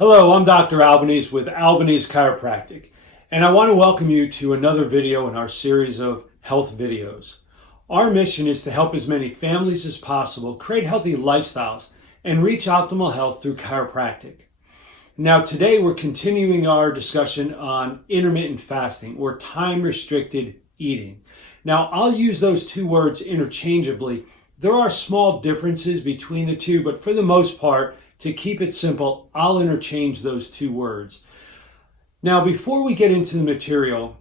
Hello, I'm Dr. Albanese with Albanese Chiropractic, and I want to welcome you to another video in our series of health videos. Our mission is to help as many families as possible create healthy lifestyles and reach optimal health through chiropractic. Now today we're continuing our discussion on intermittent fasting or time-restricted eating. Now I'll use those two words interchangeably. There are small differences between the two, but for the most part, to keep it simple, I'll interchange those two words. Now, before we get into the material,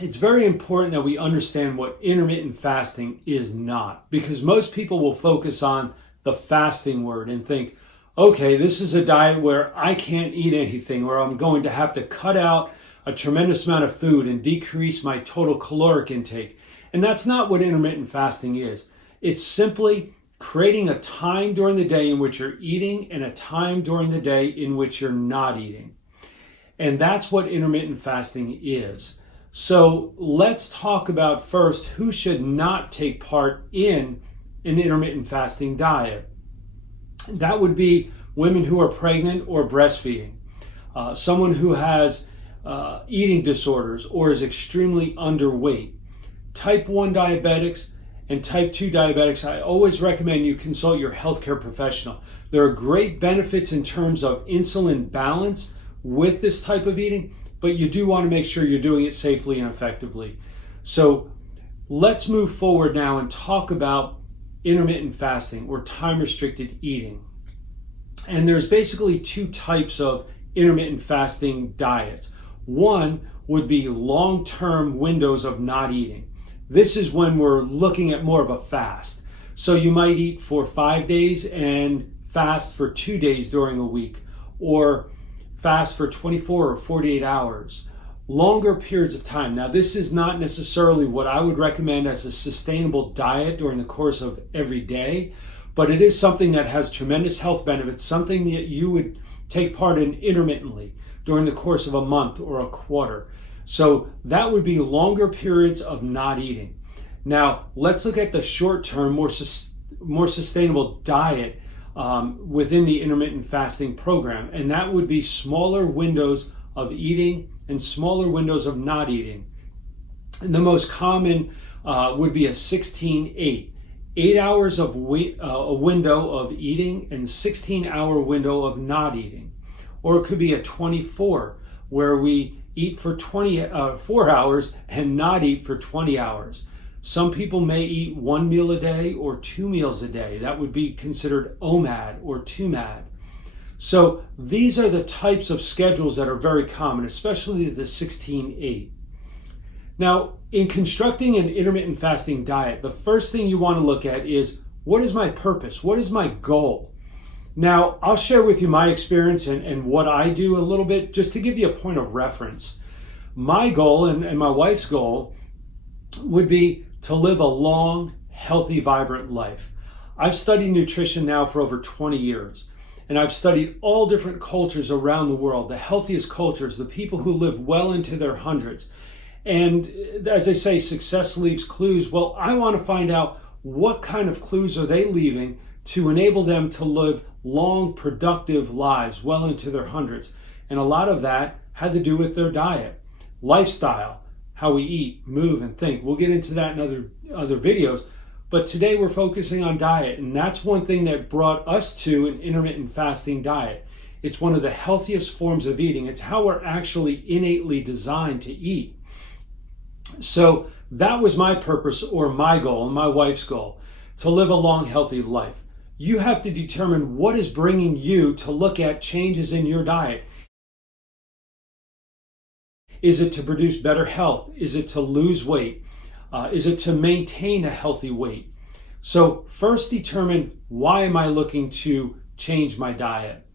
it's very important that we understand what intermittent fasting is not, because most people will focus on the fasting word and think, okay, this is a diet where I can't eat anything, or I'm going to have to cut out a tremendous amount of food and decrease my total caloric intake. And that's not what intermittent fasting is. It's simply creating a time during the day in which you're eating and a time during the day in which you're not eating. And that's what intermittent fasting is. So let's talk about first who should not take part in an intermittent fasting diet. That would be women who are pregnant or breastfeeding, someone who has eating disorders or is extremely underweight, type 1 diabetics, and type 2 diabetics. I always recommend you consult your healthcare professional. There are great benefits in terms of insulin balance with this type of eating, but you do want to make sure you're doing it safely and effectively. So let's move forward now and talk about intermittent fasting or time-restricted eating. And there's basically two types of intermittent fasting diets. One would be long-term windows of not eating. This is when we're looking at more of a fast. So you might eat for 5 days and fast for 2 days during a week, or fast for 24 or 48 hours, longer periods of time. Now, this is not necessarily what I would recommend as a sustainable diet during the course of every day, but it is something that has tremendous health benefits, something that you would take part in intermittently during the course of a month or a quarter. So that would be longer periods of not eating. Now, let's look at the short-term, more sustainable diet within the intermittent fasting program, and that would be smaller windows of eating and smaller windows of not eating. And the most common would be a 16-8. 8 hours of a window of eating and 16-hour window of not eating. Or it could be a 24, where we eat for 4 hours and not eat for 20 hours. Some people may eat 1 meal a day or 2 meals a day. That would be considered OMAD or TUMAD. So these are the types of schedules that are very common, especially the 16-8. Now, in constructing an intermittent fasting diet, the first thing you want to look at is, what is my purpose? What is my goal? Now, I'll share with you my experience and what I do a little bit, just to give you a point of reference. My goal and my wife's goal would be to live a long, healthy, vibrant life. I've studied nutrition now for over 20 years, and I've studied all different cultures around the world, the healthiest cultures, the people who live well into their hundreds. And as they say, success leaves clues. Well, I want to find out what kind of clues are they leaving to enable them to live long, productive lives well into their hundreds. And a lot of that had to do with their diet, lifestyle, how we eat, move, and think. We'll get into that in other videos. But today we're focusing on diet, and that's one thing that brought us to an intermittent fasting diet. It's one of the healthiest forms of eating. It's how we're actually innately designed to eat. So that was my purpose, or my goal, and my wife's goal, to live a long, healthy life. You have to determine what is bringing you to look at changes in your diet. Is it to produce better health? Is it to lose weight? Is it to maintain a healthy weight? So first determine, why am I looking to change my diet?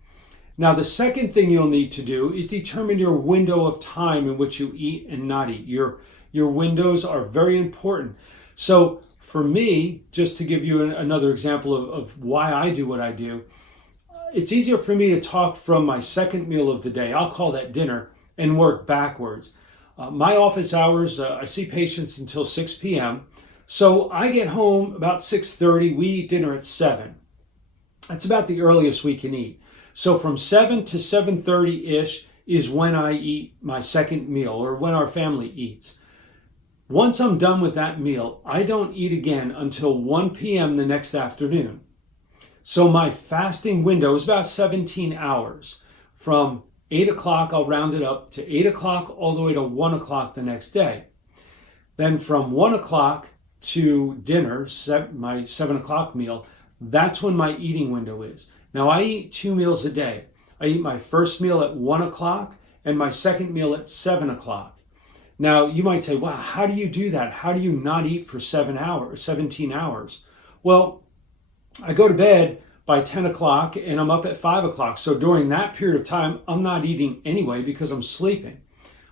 Now, the second thing you'll need to do is determine your window of time in which you eat and not eat. Your windows are very important. So for me, just to give you another example of why I do what I do, it's easier for me to talk from my second meal of the day, I'll call that dinner, and work backwards. My office hours, I see patients until 6 p.m. So I get home about 6:30, we eat dinner at 7. That's about the earliest we can eat. So from 7 to 7:30-ish is when I eat my second meal, or when our family eats. Once I'm done with that meal, I don't eat again until 1 p.m. the next afternoon. So my fasting window is about 17 hours. From 8 o'clock, I'll round it up to 8 o'clock all the way to 1 o'clock the next day. Then from 1 o'clock to dinner, my 7 o'clock meal, that's when my eating window is. Now I eat 2 meals a day. I eat my first meal at 1 o'clock and my second meal at 7 o'clock. Now you might say, wow, how do you do that? How do you not eat for 17 hours? Well, I go to bed by 10 o'clock and I'm up at 5 o'clock. So during that period of time, I'm not eating anyway because I'm sleeping.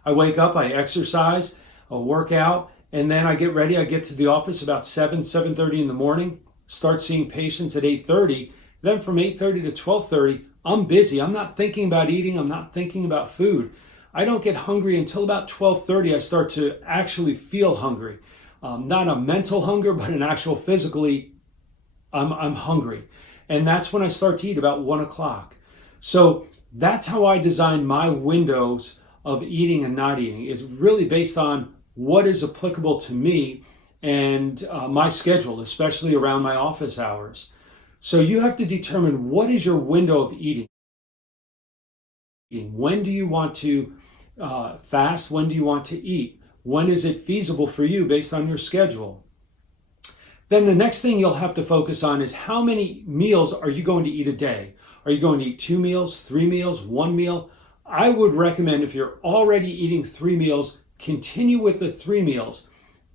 I wake up, I exercise, I work out, and then I get ready. I get to the office about 7:30 in the morning, start seeing patients at 8:30. Then from 8:30 to 12:30, I'm busy. I'm not thinking about eating. I'm not thinking about food. I don't get hungry until about 12:30. I start to actually feel hungry. Not a mental hunger, but an actual physically, I'm hungry. And that's when I start to eat, about 1 o'clock. So that's how I design my windows of eating and not eating. It's really based on what is applicable to me and my schedule, especially around my office hours. So you have to determine what is your window of eating. When do you want to fast? When do you want to eat? When is it feasible for you based on your schedule? Then the next thing you'll have to focus on is how many meals are you going to eat a day? Are you going to eat 2 meals, 3 meals, 1 meal? I would recommend, if you're already eating 3 meals, continue with the 3 meals.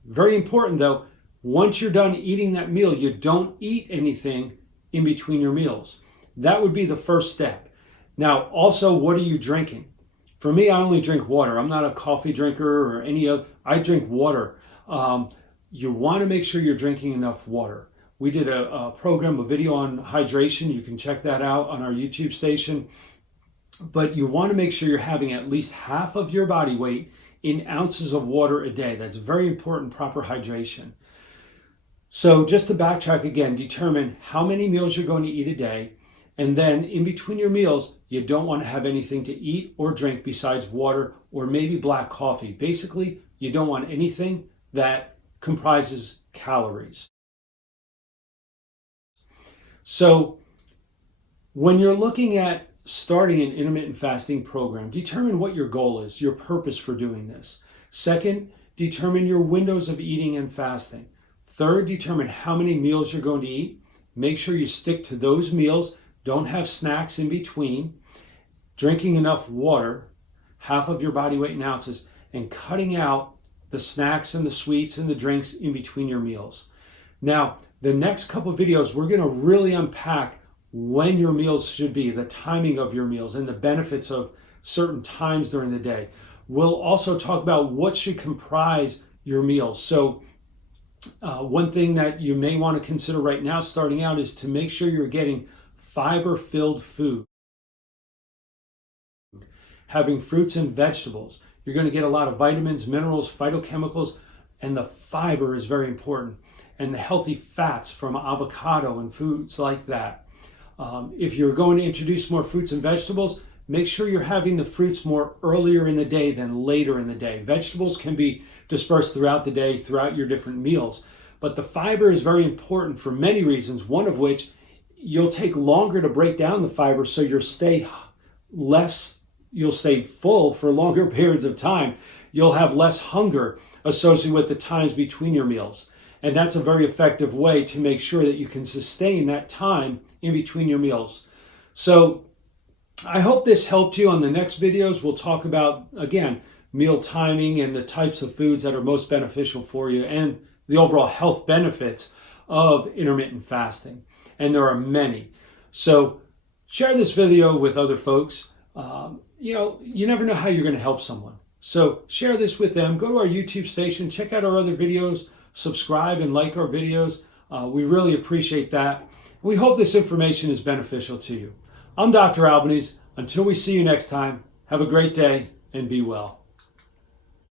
Very important though, once you're done eating that meal, you don't eat anything in between your meals. That would be the first step. Now, also, what are you drinking? For me, I only drink water. I'm not a coffee drinker or any other. I drink water. You want to make sure you're drinking enough water. We did a program, a video on hydration. You can check that out on our YouTube station. But you want to make sure you're having at least half of your body weight in ounces of water a day. That's very important, proper hydration. So just to backtrack again, determine how many meals you're going to eat a day. And then in between your meals, you don't want to have anything to eat or drink besides water or maybe black coffee. Basically, you don't want anything that comprises calories. So when you're looking at starting an intermittent fasting program, determine what your goal is, your purpose for doing this. Second, determine your windows of eating and fasting. Third, determine how many meals you're going to eat. Make sure you stick to those meals. Don't have snacks in between. Drinking enough water, half of your body weight in ounces, and cutting out the snacks and the sweets and the drinks in between your meals. Now, the next couple of videos, we're going to really unpack when your meals should be, the timing of your meals, and the benefits of certain times during the day. We'll also talk about what should comprise your meals. So one thing that you may want to consider right now starting out is to make sure you're getting fiber-filled food. Having fruits and vegetables. You're going to get a lot of vitamins, minerals, phytochemicals, and the fiber is very important. And the healthy fats from avocado and foods like that. If you're going to introduce more fruits and vegetables, make sure you're having the fruits more earlier in the day than later in the day. Vegetables can be dispersed throughout the day, throughout your different meals. But the fiber is very important for many reasons, one of which you'll take longer to break down the fiber, so you'll stay full for longer periods of time. You'll have less hunger associated with the times between your meals. And that's a very effective way to make sure that you can sustain that time in between your meals. So I hope this helped you. On the next videos, we'll talk about, again, meal timing and the types of foods that are most beneficial for you and the overall health benefits of intermittent fasting. And there are many. So share this video with other folks. You never know how you're going to help someone. So share this with them. Go to our YouTube station, check out our other videos, subscribe and like our videos. We really appreciate that. We hope this information is beneficial to you. I'm Dr. Albanese. Until we see you next time, have a great day and be well.